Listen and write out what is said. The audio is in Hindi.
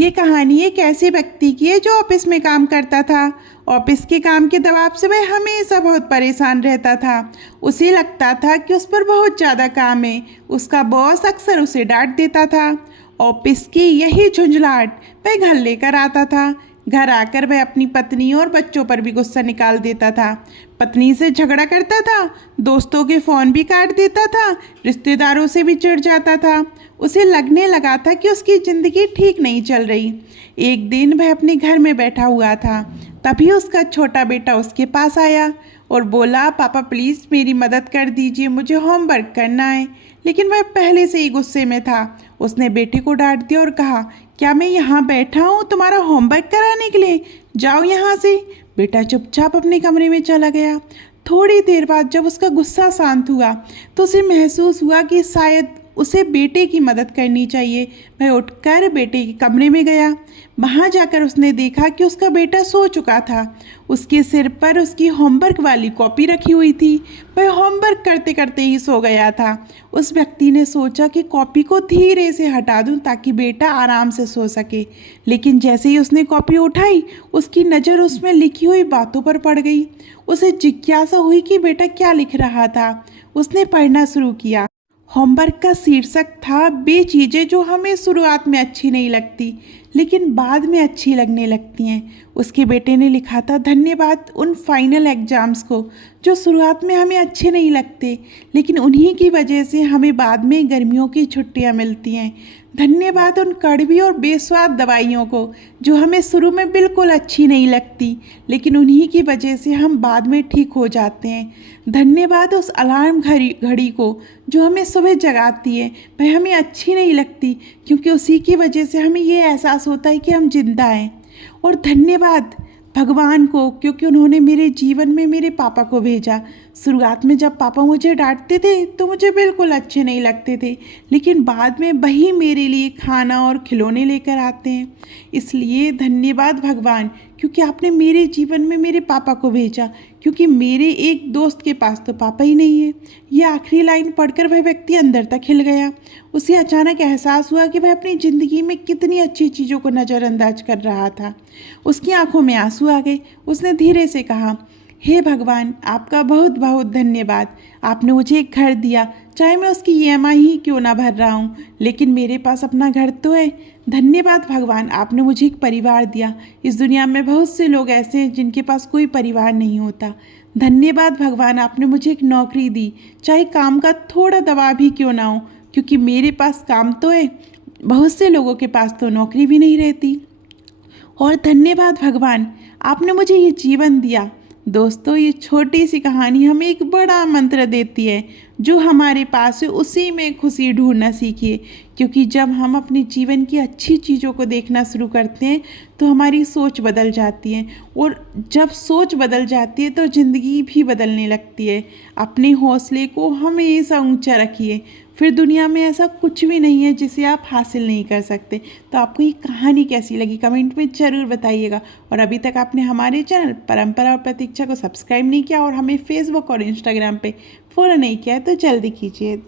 ये कहानी एक ऐसे व्यक्ति की है जो ऑफिस में काम करता था। ऑफिस के काम के दबाव से वह हमेशा बहुत परेशान रहता था। उसे लगता था कि उस पर बहुत ज़्यादा काम है। उसका बॉस अक्सर उसे डांट देता था। ऑफिस की यही झुंझलाहट वह घर लेकर आता था। घर आकर वह अपनी पत्नी और बच्चों पर भी गुस्सा निकाल देता था। पत्नी से झगड़ा करता था, दोस्तों के फ़ोन भी काट देता था, रिश्तेदारों से भी चिढ़ जाता था। उसे लगने लगा था कि उसकी ज़िंदगी ठीक नहीं चल रही। एक दिन वह अपने घर में बैठा हुआ था, तभी उसका छोटा बेटा उसके पास आया और बोला, पापा प्लीज़ मेरी मदद कर दीजिए, मुझे होमवर्क करना है। लेकिन वह पहले से ही गुस्से में था। उसने बेटे को डांट दिया और कहा, क्या मैं यहाँ बैठा हूँ तुम्हारा होमवर्क कराने के लिए? जाओ यहाँ से। बेटा चुपचाप अपने कमरे में चला गया। थोड़ी देर बाद जब उसका गुस्सा शांत हुआ तो उसे महसूस हुआ कि शायद उसे बेटे की मदद करनी चाहिए। वह उठकर बेटे के कमरे में गया। वहाँ जाकर उसने देखा कि उसका बेटा सो चुका था। उसके सिर पर उसकी होमवर्क वाली कॉपी रखी हुई थी। वह होमवर्क करते करते ही सो गया था। उस व्यक्ति ने सोचा कि कॉपी को धीरे से हटा दूं ताकि बेटा आराम से सो सके। लेकिन जैसे ही उसने कॉपी उठाई, उसकी नज़र उसमें लिखी हुई बातों पर पड़ गई। उसे जिज्ञासा हुई कि बेटा क्या लिख रहा था। उसने पढ़ना शुरू किया। होमवर्क का शीर्षक था, वे चीज़ें जो हमें शुरुआत में अच्छी नहीं लगती लेकिन बाद में अच्छी लगने लगती हैं। उसके बेटे ने लिखा था, धन्यवाद उन फाइनल एग्ज़ाम्स को जो शुरुआत में हमें अच्छे नहीं लगते लेकिन उन्हीं की वजह से हमें बाद में गर्मियों की छुट्टियां मिलती हैं। धन्यवाद उन कड़वी और बेस्वाद दवाइयों को जो हमें शुरू में बिल्कुल अच्छी नहीं लगती लेकिन उन्हीं की वजह से हम बाद में ठीक हो जाते हैं। धन्यवाद उस अलार्म घड़ी को जो हमें सुबह जगाती है। वह हमें अच्छी नहीं लगती क्योंकि उसी की वजह से हमें ये एहसास होता है कि हम जिंदा हैं। और धन्यवाद भगवान को क्योंकि उन्होंने मेरे जीवन में मेरे पापा को भेजा। शुरुआत में जब पापा मुझे डांटते थे तो मुझे बिल्कुल अच्छे नहीं लगते थे लेकिन बाद में वही मेरे लिए खाना और खिलौने लेकर आते हैं। इसलिए धन्यवाद भगवान क्योंकि आपने मेरे जीवन में मेरे पापा को भेजा, क्योंकि मेरे एक दोस्त के पास तो पापा ही नहीं है। ये आखिरी लाइन पढ़कर वह व्यक्ति अंदर तक हिल गया। उसे अचानक एहसास हुआ कि वह अपनी ज़िंदगी में कितनी अच्छी चीज़ों को नज़रअंदाज कर रहा था। उसकी आंखों में आंसू आ गए। उसने धीरे से कहा, हे भगवान, आपका बहुत बहुत धन्यवाद। आपने मुझे एक घर दिया, चाहे मैं उसकी ईएमआई ही क्यों ना भर रहा हूँ, लेकिन मेरे पास अपना घर तो है। धन्यवाद भगवान, आपने मुझे एक परिवार दिया। इस दुनिया में बहुत से लोग ऐसे हैं जिनके पास कोई परिवार नहीं होता। धन्यवाद भगवान, आपने मुझे एक नौकरी दी, चाहे काम का थोड़ा दबाव भी क्यों ना हो, क्योंकि मेरे पास काम तो है। बहुत से लोगों के पास तो नौकरी भी नहीं रहती। और धन्यवाद भगवान, आपने मुझे ये जीवन दिया। दोस्तों, ये छोटी सी कहानी हमें एक बड़ा मंत्र देती है, जो हमारे पास है उसी में खुशी ढूंढना सीखिए। क्योंकि जब हम अपने जीवन की अच्छी चीज़ों को देखना शुरू करते हैं तो हमारी सोच बदल जाती है, और जब सोच बदल जाती है तो ज़िंदगी भी बदलने लगती है। अपने हौसले को हमेशा ऊंचा रखिए, फिर दुनिया में ऐसा कुछ भी नहीं है जिसे आप हासिल नहीं कर सकते। तो आपको ये कहानी कैसी लगी कमेंट में ज़रूर बताइएगा। और अभी तक आपने हमारे चैनल परंपरा और प्रतीक्षा को सब्सक्राइब नहीं किया और हमें फेसबुक और इंस्टाग्राम पे फॉलो नहीं किया है तो जल्दी कीजिए।